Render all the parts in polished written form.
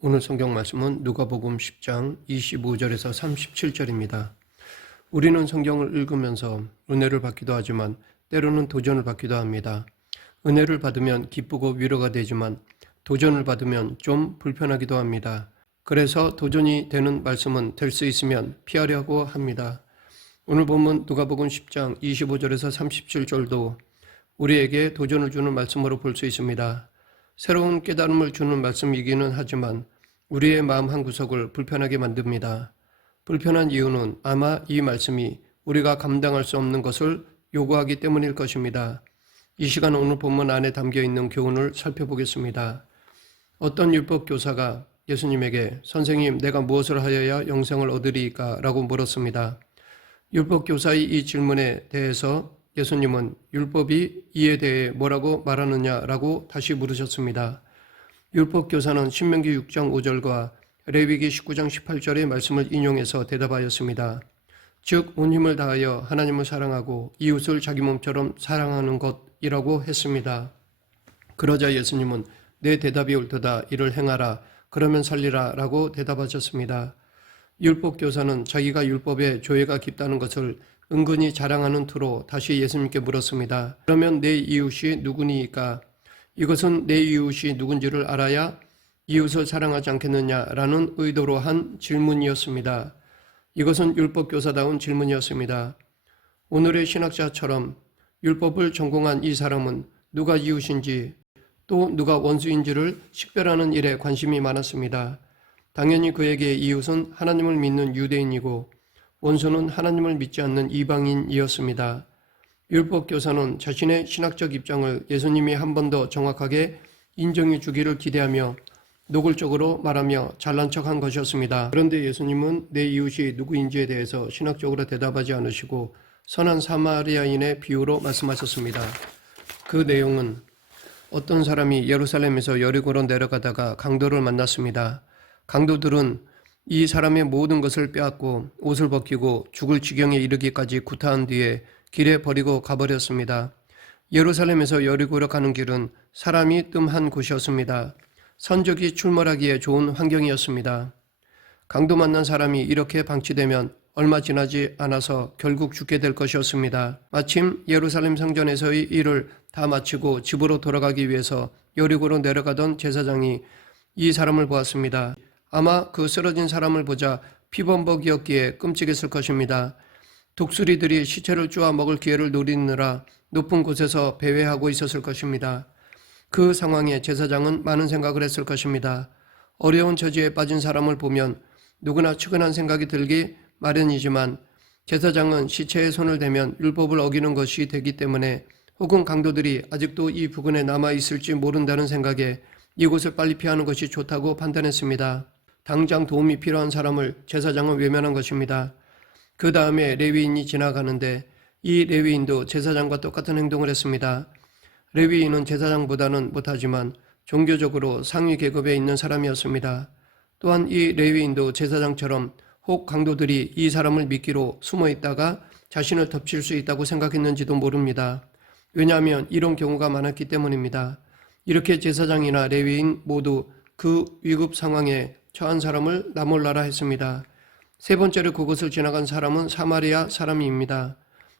오늘 성경 말씀은 누가복음 10장 25절에서 37절입니다. 우리는 성경을 읽으면서 은혜를 받기도 하지만 때로는 도전을 받기도 합니다. 은혜를 받으면 기쁘고 위로가 되지만 도전을 받으면 좀 불편하기도 합니다. 그래서 도전이 되는 말씀은 될 수 있으면 피하려고 합니다. 오늘 본문 누가복음 10장 25절에서 37절도 우리에게 도전을 주는 말씀으로 볼 수 있습니다. 새로운 깨달음을 주는 말씀이기는 하지만 우리의 마음 한구석을 불편하게 만듭니다. 불편한 이유는 아마 이 말씀이 우리가 감당할 수 없는 것을 요구하기 때문일 것입니다. 이 시간 오늘 본문 안에 담겨 있는 교훈을 살펴보겠습니다. 어떤 율법 교사가 예수님에게 선생님, 내가 무엇을 하여야 영생을 얻으리이까? 라고 물었습니다. 율법 교사의 이 질문에 대해서 예수님은 율법이 이에 대해 뭐라고 말하느냐라고 다시 물으셨습니다. 율법 교사는 신명기 6장 5절과 레위기 19장 18절의 말씀을 인용해서 대답하였습니다. 즉 온 힘을 다하여 하나님을 사랑하고 이웃을 자기 몸처럼 사랑하는 것이라고 했습니다. 그러자 예수님은 내 대답이 옳도다, 이를 행하라, 그러면 살리라 라고 대답하셨습니다. 율법 교사는 자기가 율법에 조예가 깊다는 것을 은근히 자랑하는 투로 다시 예수님께 물었습니다. 그러면 내 이웃이 누구니까? 이것은 내 이웃이 누군지를 알아야 이웃을 사랑하지 않겠느냐라는 의도로 한 질문이었습니다. 이것은 율법 교사다운 질문이었습니다. 오늘의 신학자처럼 율법을 전공한 이 사람은 누가 이웃인지 또 누가 원수인지를 식별하는 일에 관심이 많았습니다. 당연히 그에게 이웃은 하나님을 믿는 유대인이고 원수는 하나님을 믿지 않는 이방인이었습니다. 율법 교사는 자신의 신학적 입장을 예수님이 한 번 더 정확하게 인정해 주기를 기대하며 노골적으로 말하며 잘난 척한 것이었습니다. 그런데 예수님은 내 이웃이 누구인지에 대해서 신학적으로 대답하지 않으시고 선한 사마리아인의 비유로 말씀하셨습니다. 그 내용은 어떤 사람이 예루살렘에서 여리고로 내려가다가 강도를 만났습니다. 강도들은 이 사람의 모든 것을 빼앗고 옷을 벗기고 죽을 지경에 이르기까지 구타한 뒤에 길에 버리고 가버렸습니다. 예루살렘에서 여리고로 가는 길은 사람이 뜸한 곳이었습니다. 선적이 출몰하기에 좋은 환경이었습니다. 강도 만난 사람이 이렇게 방치되면 얼마 지나지 않아서 결국 죽게 될 것이었습니다. 마침 예루살렘 성전에서의 일을 다 마치고 집으로 돌아가기 위해서 여리고로 내려가던 제사장이 이 사람을 보았습니다. 아마 그 쓰러진 사람을 보자 피범벅이었기에 끔찍했을 것입니다. 독수리들이 시체를 쪼아 먹을 기회를 노리느라 높은 곳에서 배회하고 있었을 것입니다. 그 상황에 제사장은 많은 생각을 했을 것입니다. 어려운 처지에 빠진 사람을 보면 누구나 측은한 생각이 들기 마련이지만 제사장은 시체에 손을 대면 율법을 어기는 것이 되기 때문에 혹은 강도들이 아직도 이 부근에 남아있을지 모른다는 생각에 이곳을 빨리 피하는 것이 좋다고 판단했습니다. 당장 도움이 필요한 사람을 제사장은 외면한 것입니다. 그 다음에 레위인이 지나가는데 이 레위인도 제사장과 똑같은 행동을 했습니다. 레위인은 제사장보다는 못하지만 종교적으로 상위 계급에 있는 사람이었습니다. 또한 이 레위인도 제사장처럼 혹 강도들이 이 사람을 미끼로 숨어 있다가 자신을 덮칠 수 있다고 생각했는지도 모릅니다. 왜냐하면 이런 경우가 많았기 때문입니다. 이렇게 제사장이나 레위인 모두 그 위급 상황에 처한 사람을 나몰라라 했습니다. 세 번째로 그곳을 지나간 사람은 사마리아 사람입니다.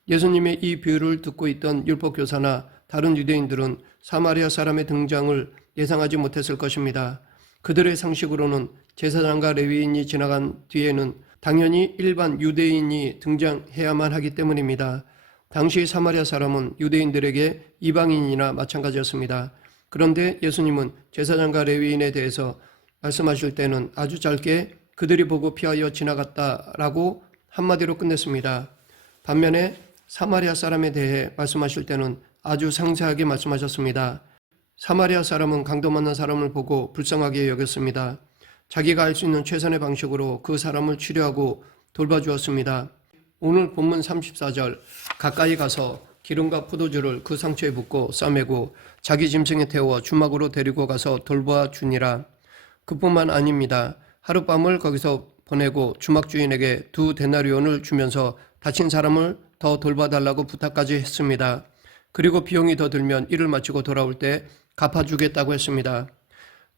예수님의 이 비유를 듣고 있던 율법교사나 다른 유대인들은 사마리아 사람의 등장을 예상하지 못했을 것입니다. 그들의 상식으로는 제사장과 레위인이 지나간 뒤에는 당연히 일반 유대인이 등장해야만 하기 때문입니다. 당시 사마리아 사람은 유대인들에게 이방인이나 마찬가지였습니다. 그런데 예수님은 제사장과 레위인에 대해서 말씀하실 때는 아주 짧게 그들이 보고 피하여 지나갔다라고 한마디로 끝냈습니다. 반면에 사마리아 사람에 대해 말씀하실 때는 아주 상세하게 말씀하셨습니다. 사마리아 사람은 강도 만난 사람을 보고 불쌍하게 여겼습니다. 자기가 할 수 있는 최선의 방식으로 그 사람을 치료하고 돌봐주었습니다. 오늘 본문 34절 가까이 가서 기름과 포도주를 그 상처에 붓고 싸매고 자기 짐승에 태워 주막으로 데리고 가서 돌보아 주니라. 그뿐만 아닙니다. 하룻밤을 거기서 보내고 주막 주인에게 2데나리온을 주면서 다친 사람을 더 돌봐달라고 부탁까지 했습니다. 그리고 비용이 더 들면 일을 마치고 돌아올 때 갚아주겠다고 했습니다.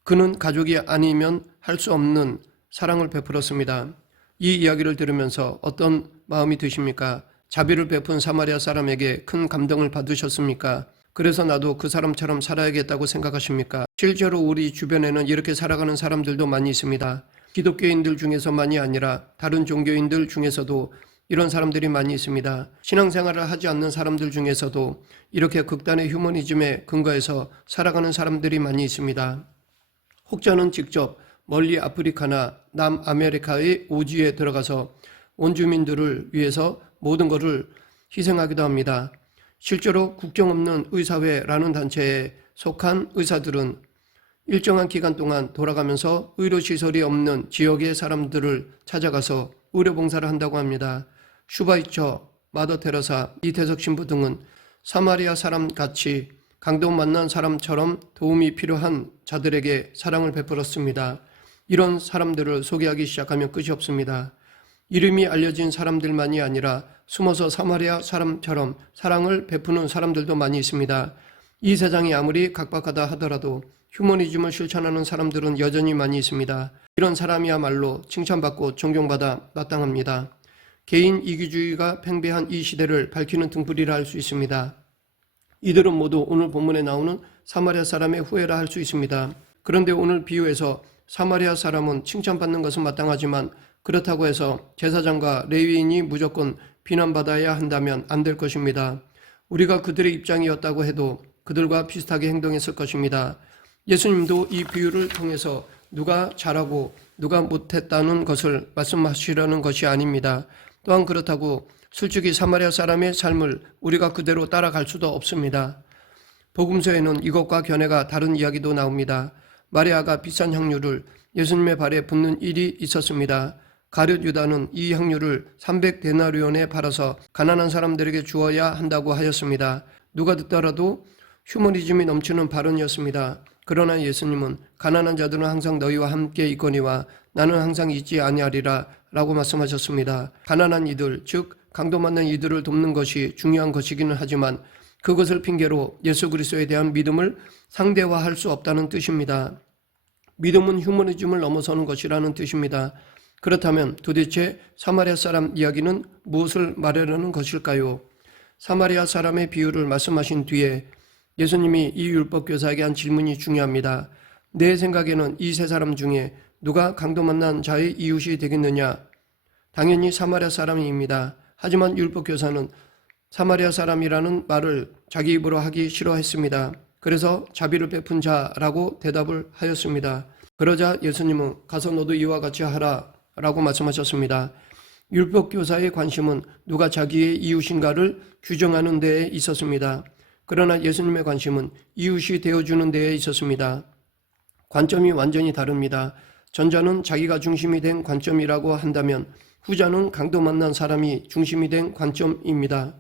그는 가족이 아니면 할 수 없는 사랑을 베풀었습니다. 이 이야기를 들으면서 어떤 마음이 드십니까? 자비를 베푼 사마리아 사람에게 큰 감동을 받으셨습니까? 그래서 나도 그 사람처럼 살아야겠다고 생각하십니까? 실제로 우리 주변에는 이렇게 살아가는 사람들도 많이 있습니다. 기독교인들 중에서만이 아니라 다른 종교인들 중에서도 이런 사람들이 많이 있습니다. 신앙생활을 하지 않는 사람들 중에서도 이렇게 극단의 휴머니즘에 근거해서 살아가는 사람들이 많이 있습니다. 혹자는 직접 멀리 아프리카나 남아메리카의 오지에 들어가서 원주민들을 위해서 모든 것을 희생하기도 합니다. 실제로 국경 없는 의사회라는 단체에 속한 의사들은 일정한 기간 동안 돌아가면서 의료시설이 없는 지역의 사람들을 찾아가서 의료봉사를 한다고 합니다. 슈바이처, 마더 테레사, 이태석 신부 등은 사마리아 사람 같이 강도 만난 사람처럼 도움이 필요한 자들에게 사랑을 베풀었습니다. 이런 사람들을 소개하기 시작하면 끝이 없습니다. 이름이 알려진 사람들만이 아니라 숨어서 사마리아 사람처럼 사랑을 베푸는 사람들도 많이 있습니다. 이 세상이 아무리 각박하다 하더라도 휴머니즘을 실천하는 사람들은 여전히 많이 있습니다. 이런 사람이야말로 칭찬받고 존경받아 마땅합니다. 개인 이기주의가 팽배한 이 시대를 밝히는 등불이라 할 수 있습니다. 이들은 모두 오늘 본문에 나오는 사마리아 사람의 후예라 할 수 있습니다. 그런데 오늘 비유에서 사마리아 사람은 칭찬받는 것은 마땅하지만 그렇다고 해서 제사장과 레위인이 무조건 비난받아야 한다면 안 될 것입니다. 우리가 그들의 입장이었다고 해도 그들과 비슷하게 행동했을 것입니다. 예수님도 이 비유를 통해서 누가 잘하고 누가 못했다는 것을 말씀하시려는 것이 아닙니다. 또한 그렇다고 솔직히 사마리아 사람의 삶을 우리가 그대로 따라갈 수도 없습니다. 복음서에는 이것과 견해가 다른 이야기도 나옵니다. 마리아가 비싼 향유를 예수님의 발에 붓는 일이 있었습니다. 가룟 유다는 이 향유를 300데나리온에 팔아서 가난한 사람들에게 주어야 한다고 하였습니다. 누가 듣더라도 휴머니즘이 넘치는 발언이었습니다. 그러나 예수님은 가난한 자들은 항상 너희와 함께 있거니와 나는 항상 있지 아니하리라 라고 말씀하셨습니다. 가난한 이들, 즉 강도 만난 이들을 돕는 것이 중요한 것이기는 하지만 그것을 핑계로 예수 그리스도에 대한 믿음을 상대화할 수 없다는 뜻입니다. 믿음은 휴머니즘을 넘어서는 것이라는 뜻입니다. 그렇다면 도대체 사마리아 사람 이야기는 무엇을 말하려는 것일까요? 사마리아 사람의 비유를 말씀하신 뒤에 예수님이 이 율법교사에게 한 질문이 중요합니다. 내 생각에는 이 세 사람 중에 누가 강도 만난 자의 이웃이 되겠느냐? 당연히 사마리아 사람입니다. 하지만 율법교사는 사마리아 사람이라는 말을 자기 입으로 하기 싫어했습니다. 그래서 자비를 베푼 자라고 대답을 하였습니다. 그러자 예수님은 가서 너도 이와 같이 하라 라고 말씀하셨습니다. 율법교사의 관심은 누가 자기의 이웃인가를 규정하는 데에 있었습니다. 그러나 예수님의 관심은 이웃이 되어주는 데에 있었습니다. 관점이 완전히 다릅니다. 전자는 자기가 중심이 된 관점이라고 한다면 후자는 강도 만난 사람이 중심이 된 관점입니다.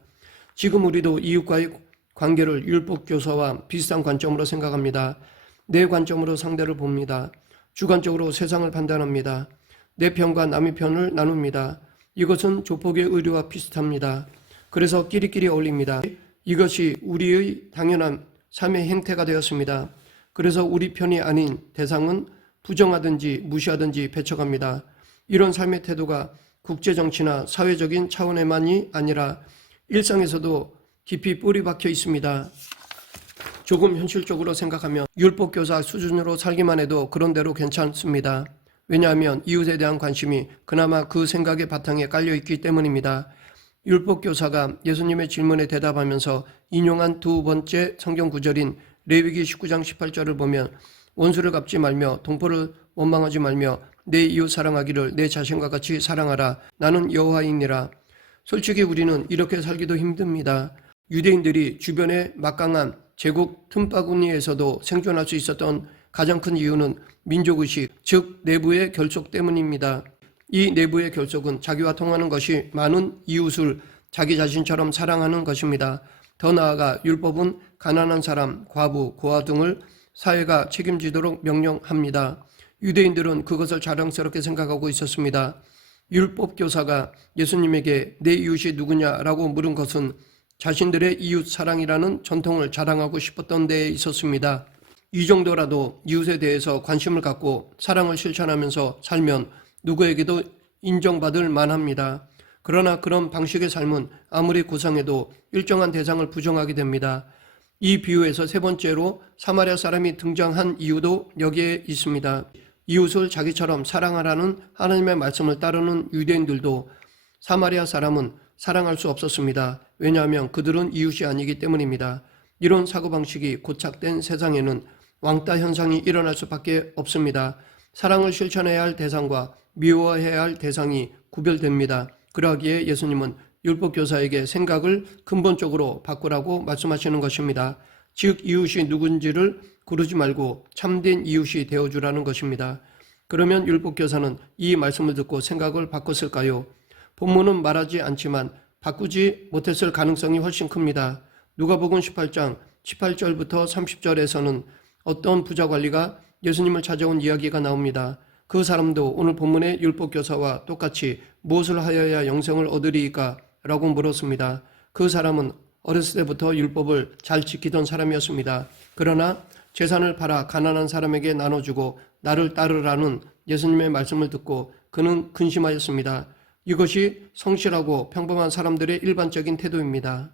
지금 우리도 이웃과의 관계를 율법교사와 비슷한 관점으로 생각합니다. 내 관점으로 상대를 봅니다. 주관적으로 세상을 판단합니다. 내 편과 남의 편을 나눕니다. 이것은 조폭의 의료와 비슷합니다. 그래서 끼리끼리 어울립니다. 이것이 우리의 당연한 삶의 행태가 되었습니다. 그래서 우리 편이 아닌 대상은 부정하든지 무시하든지 배척합니다. 이런 삶의 태도가 국제정치나 사회적인 차원에만이 아니라 일상에서도 깊이 뿌리 박혀 있습니다. 조금 현실적으로 생각하면 율법교사 수준으로 살기만 해도 그런 대로 괜찮습니다. 왜냐하면 이웃에 대한 관심이 그나마 그 생각의 바탕에 깔려있기 때문입니다. 율법교사가 예수님의 질문에 대답하면서 인용한 두 번째 성경 구절인 레위기 19장 18절을 보면 원수를 갚지 말며 동포를 원망하지 말며 내 이웃 사랑하기를 내 자신과 같이 사랑하라. 나는 여호와이니라. 솔직히 우리는 이렇게 살기도 힘듭니다. 유대인들이 주변의 막강한 제국 틈바구니에서도 생존할 수 있었던 가장 큰 이유는 민족의식, 즉 내부의 결속 때문입니다. 이 내부의 결속은 자기와 통하는 것이 많은 이웃을 자기 자신처럼 사랑하는 것입니다. 더 나아가 율법은 가난한 사람, 과부, 고아 등을 사회가 책임지도록 명령합니다. 유대인들은 그것을 자랑스럽게 생각하고 있었습니다. 율법교사가 예수님에게 내 이웃이 누구냐라고 물은 것은 자신들의 이웃 사랑이라는 전통을 자랑하고 싶었던 데에 있었습니다. 이 정도라도 이웃에 대해서 관심을 갖고 사랑을 실천하면서 살면 누구에게도 인정받을 만합니다. 그러나 그런 방식의 삶은 아무리 고상해도 일정한 대상을 부정하게 됩니다. 이 비유에서 세 번째로 사마리아 사람이 등장한 이유도 여기에 있습니다. 이웃을 자기처럼 사랑하라는 하나님의 말씀을 따르는 유대인들도 사마리아 사람은 사랑할 수 없었습니다. 왜냐하면 그들은 이웃이 아니기 때문입니다. 이런 사고방식이 고착된 세상에는 왕따 현상이 일어날 수밖에 없습니다. 사랑을 실천해야 할 대상과 미워해야 할 대상이 구별됩니다. 그러기에 예수님은 율법교사에게 생각을 근본적으로 바꾸라고 말씀하시는 것입니다. 즉 이웃이 누군지를 고르지 말고 참된 이웃이 되어주라는 것입니다. 그러면 율법교사는 이 말씀을 듣고 생각을 바꿨을까요? 본문은 말하지 않지만 바꾸지 못했을 가능성이 훨씬 큽니다. 누가복음 18장 18절부터 30절에서는 어떤 부자관리가 예수님을 찾아온 이야기가 나옵니다. 그 사람도 오늘 본문의 율법교사와 똑같이 무엇을 하여야 영생을 얻으리이까? 라고 물었습니다. 그 사람은 어렸을 때부터 율법을 잘 지키던 사람이었습니다. 그러나 재산을 팔아 가난한 사람에게 나눠주고 나를 따르라는 예수님의 말씀을 듣고 그는 근심하였습니다. 이것이 성실하고 평범한 사람들의 일반적인 태도입니다.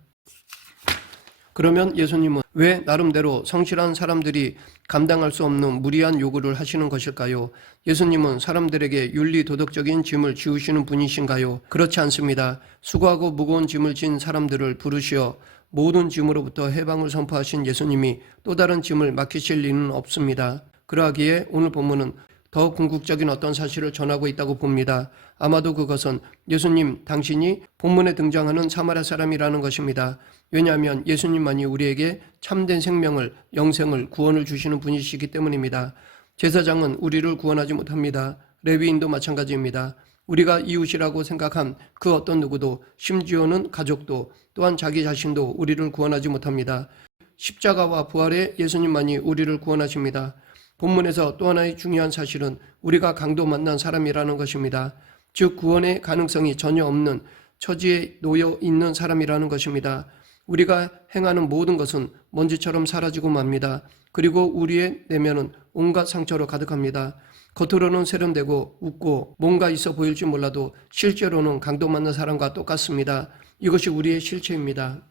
그러면 예수님은 왜 나름대로 성실한 사람들이 감당할 수 없는 무리한 요구를 하시는 것일까요? 예수님은 사람들에게 윤리 도덕적인 짐을 지우시는 분이신가요? 그렇지 않습니다. 수고하고 무거운 짐을 진 사람들을 부르시어 모든 짐으로부터 해방을 선포하신 예수님이 또 다른 짐을 맡기실 리는 없습니다. 그러하기에 오늘 본문은 더 궁극적인 어떤 사실을 전하고 있다고 봅니다. 아마도 그것은 예수님 당신이 본문에 등장하는 사마리아 사람이라는 것입니다. 왜냐하면 예수님만이 우리에게 참된 생명을, 영생을, 구원을 주시는 분이시기 때문입니다. 제사장은 우리를 구원하지 못합니다. 레위인도 마찬가지입니다. 우리가 이웃이라고 생각한 그 어떤 누구도, 심지어는 가족도, 또한 자기 자신도 우리를 구원하지 못합니다. 십자가와 부활의 예수님만이 우리를 구원하십니다. 본문에서 또 하나의 중요한 사실은 우리가 강도 만난 사람이라는 것입니다. 즉 구원의 가능성이 전혀 없는 처지에 놓여 있는 사람이라는 것입니다. 우리가 행하는 모든 것은 먼지처럼 사라지고 맙니다. 그리고 우리의 내면은 온갖 상처로 가득합니다. 겉으로는 세련되고 웃고 뭔가 있어 보일지 몰라도 실제로는 강도 만난 사람과 똑같습니다. 이것이 우리의 실체입니다.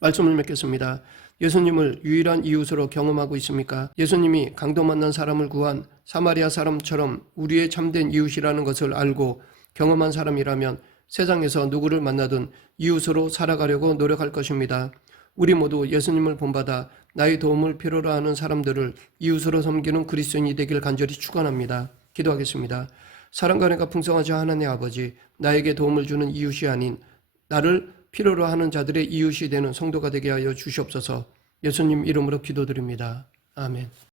말씀을 맺겠습니다. 예수님을 유일한 이웃으로 경험하고 있습니까? 예수님이 강도 만난 사람을 구한 사마리아 사람처럼 우리의 참된 이웃이라는 것을 알고 경험한 사람이라면 세상에서 누구를 만나든 이웃으로 살아가려고 노력할 것입니다. 우리 모두 예수님을 본받아 나의 도움을 필요로 하는 사람들을 이웃으로 섬기는 그리스도인이 되길 간절히 축원합니다. 기도하겠습니다. 사랑과 은혜가 풍성하신 하나님 아버지, 나에게 도움을 주는 이웃이 아닌 나를 필요로 하는 자들의 이웃이 되는 성도가 되게 하여 주시옵소서. 예수님 이름으로 기도드립니다. 아멘.